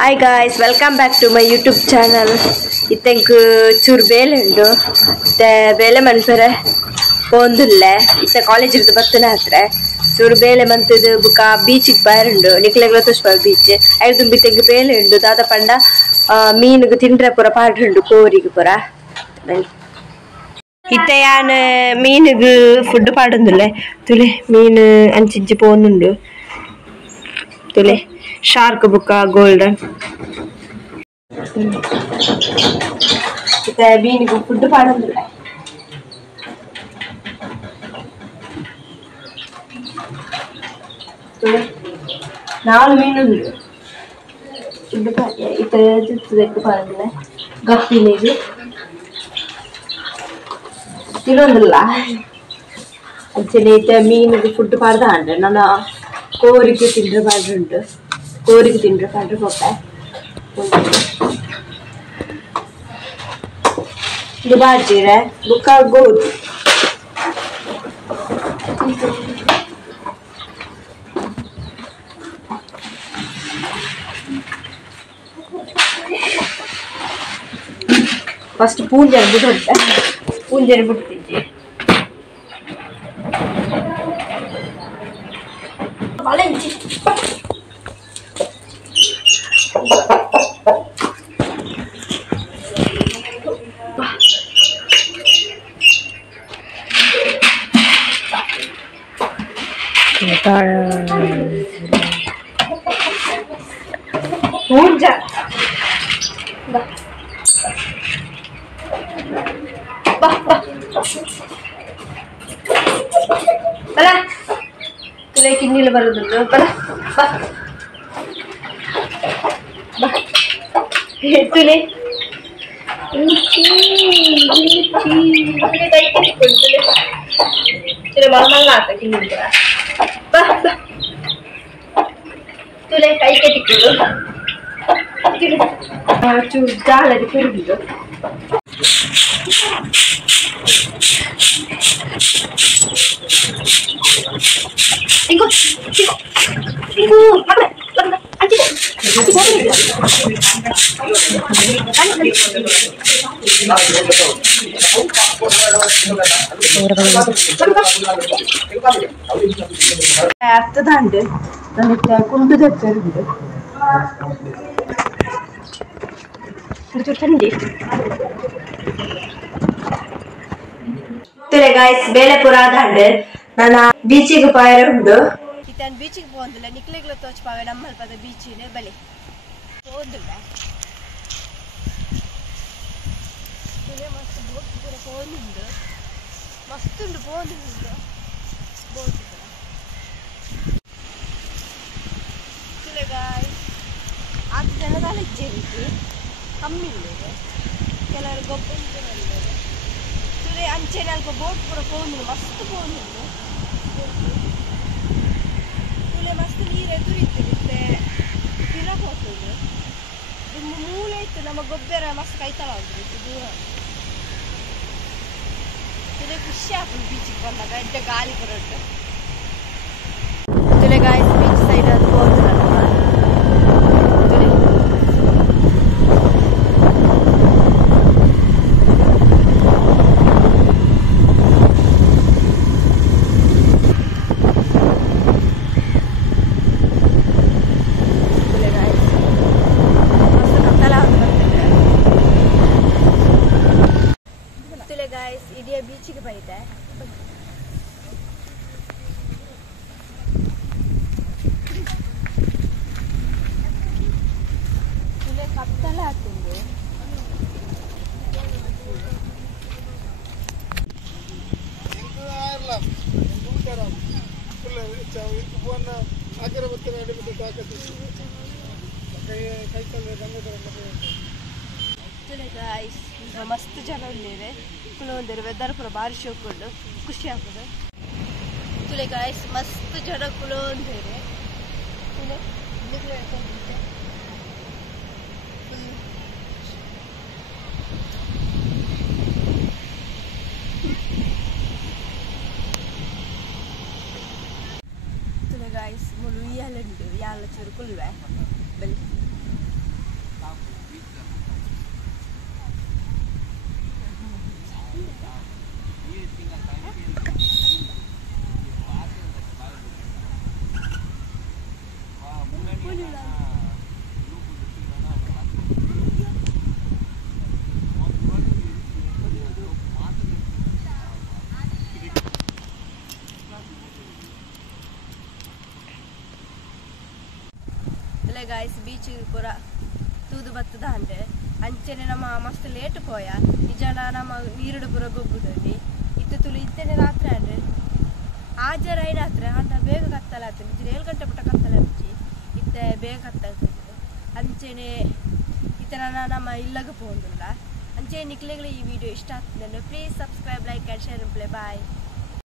Hi guys, welcome back to my YouTube channel. Iteng chur bele undu. Te bele manpere pondulle. Ite college irdu battuna hatre. Chur bele mantidu buka beach ig bayarundu. Niklegla tushpa beach. Aydum biteng bele undu. Dada panda meenugu tindre pura paadundu korigu pura. Ite yan meenugu food paadundulle. Tule meenu ancinchi ponundu. Tule shark buka golden. Kita bini ku food paadundulle. Tule naal meenundu. Food paadya ite juttu dekku paadundulle. Gappi neegu tilondulla. Actually ite meenugu food paadanda nana ಕೋರಿಗೆ ತಿಂಡ್ರೆ ಬಾಡ್ರೆ ಉಂಟು ಕೋರಿಗೆ ತಿಂಡ್ರೆ border ಕೊಟ್ಟೆ ಇದು ಬಾಜಿರೆ ಬುಕ್ಕ ಗೋಧಿ first ಪೂಂಜಾರ ಬಿಟ್ಟು ಪೂಂಜಾರ ಬಿಡ್ತಿದ್ದೆ Valenci. Punja. Bah. Bala. Tule kinni le barudundu. Bala. Bah. Bah. Tule. Tule dai kikku tule. Tule malmallata kinni le. Bah. Tule kai ketikku. Tule. Chu jala di perundu. Tengok, mana? Anjing. Afterthandu, nanite kundu tetterundu. Itu tandi. Tule guys, bele pura thandu. Nana beach ಗೆ ಪಾಯರundu. ಇತನ್ beach ಗೆ ಹೋಂದಿಲ್ಲ ನಿಕ್ಲೆಗ್ಲ ತೋಚ್ ಪಾವೆ ನಮ್ಮಲ್ ಪದ beach ನೆ ಬಲೆ ಹೋಂದಿಲ್ಲ ತುಲೆ ಮಸ್ತ್ boat ಪೂರ ಹೋಂದಿಲ್ಲ ಮಸ್ತ್ ಉಂಡು ಹೋಂದಿಲ್ಲ boat ತುಲೆ guys ಆತ್ ಜನದಾಲ ಇಜ್ಜೆರಿತಿ ಕಮ್ಮಿ ಇಲ್ಲ ಕೆಲವರು ಗೊಬ್ಬಂತನಲ್ಲ ತುಲೆ ಅಂಚೆನೆ ಅಲ್ಪ ಬೋಟ್ ಪೂರ ಹೋಂದಿಲ್ಲ ಮಸ್ತ್ ಹೋಂದಿಲ್ಲ ತುಲೆ ಮಸ್ತ್ ನೀರು ಎದುರಿತ್ತಿರುತ್ತೆ ತಿನ್ನಕ್ಕೆ ಹೋಗ್ತದೆ ಇದು ಮೂಲೆ ಇತ್ತು ನಮ್ಮ ಗೊಬ್ಬರ ಮಸ್ತ್ ಕೈತಲಾಗಿತ್ತು ದೂರ ತುಲೆ ಖುಷಿ ಆಗ್ತದೆ ಬೀಚಿಗೆ ಬಂದಾಗ ಎಡ್ಡ ಗಾಳಿ ಬರುತ್ತೆ ತುಲೆ ಗಾಯ್ಸ್ ಬೀಚ್ ಸೈಡ್ ಅದು ಹೋಗ್ತದೆ ಇಡಿಯ ಬೀಚಿಗೆ ಬೈದೆ ಇಲ್ಲೇ ಕತ್ತಲೆ ಆಗ್ತಿದೆ ಗಾಯ್ಸ್ ಈಗ ಮಸ್ತ್ ಜನ ಉಳ್ಳೇವೆ ಕುಲೊಂದೇರು ವೆದರ್ ಪೂರ ಬಾರಿ ಶೋಕೊಂಡು ಖುಷಿ ಆಗ್ತದೆ ತುಲೆ ಗಾಯ್ಸ್ ಮಸ್ತ್ ಜನ ಕುಲೊಂದೇವೆ ತುಲೆ ತುಲೆ ಗಾಯ್ಸ್ ಮುಳು ಯಾಲುಂಡು ಯಾಲ ಚೂರು ಕುಲ್ವೆ ಬಲ್ಲಿ गाइस बीच पूर तूದು ಬತ್ತದ ಅಂಡೆ ಅಂಚನೆ ನಮ್ಮ ಮಸ್ತ್ ಲೇಟ್ ಪೋಯ ನಿಜನ ನಮ್ಮ ನೀರುಡು ಪೂರ ಗೊಬ್ಬುದಲ್ಲಿ ಇತ್ತು ತುಳು ಇತ್ತನೆ ರಾತ್ರಿ ಅಂಡೆ ಆಜರ ಐನಾತ್ರೆ ಅಂಡ ಬೇಗ ಕತ್ತಲಾತ ನಿಜ 7 ಗಂಟೆ ಪುಟ್ಟ ಕತ್ತಲಾಚಿ ಇತ್ತೆ ಬೇಗ ಕತ್ತಲಾತ ಅಂಚನೆ ಇತನ ನಮ್ಮ ಇಲ್ಲಗ ಪೋಂದುಲ್ಲ ಅಂಚೆ ನಿಕ್ಲೆಗಳ ಈ ವಿಡಿಯೋ ಇಷ್ಟ ಆಗ್ತದೆ please subscribe like and share play bye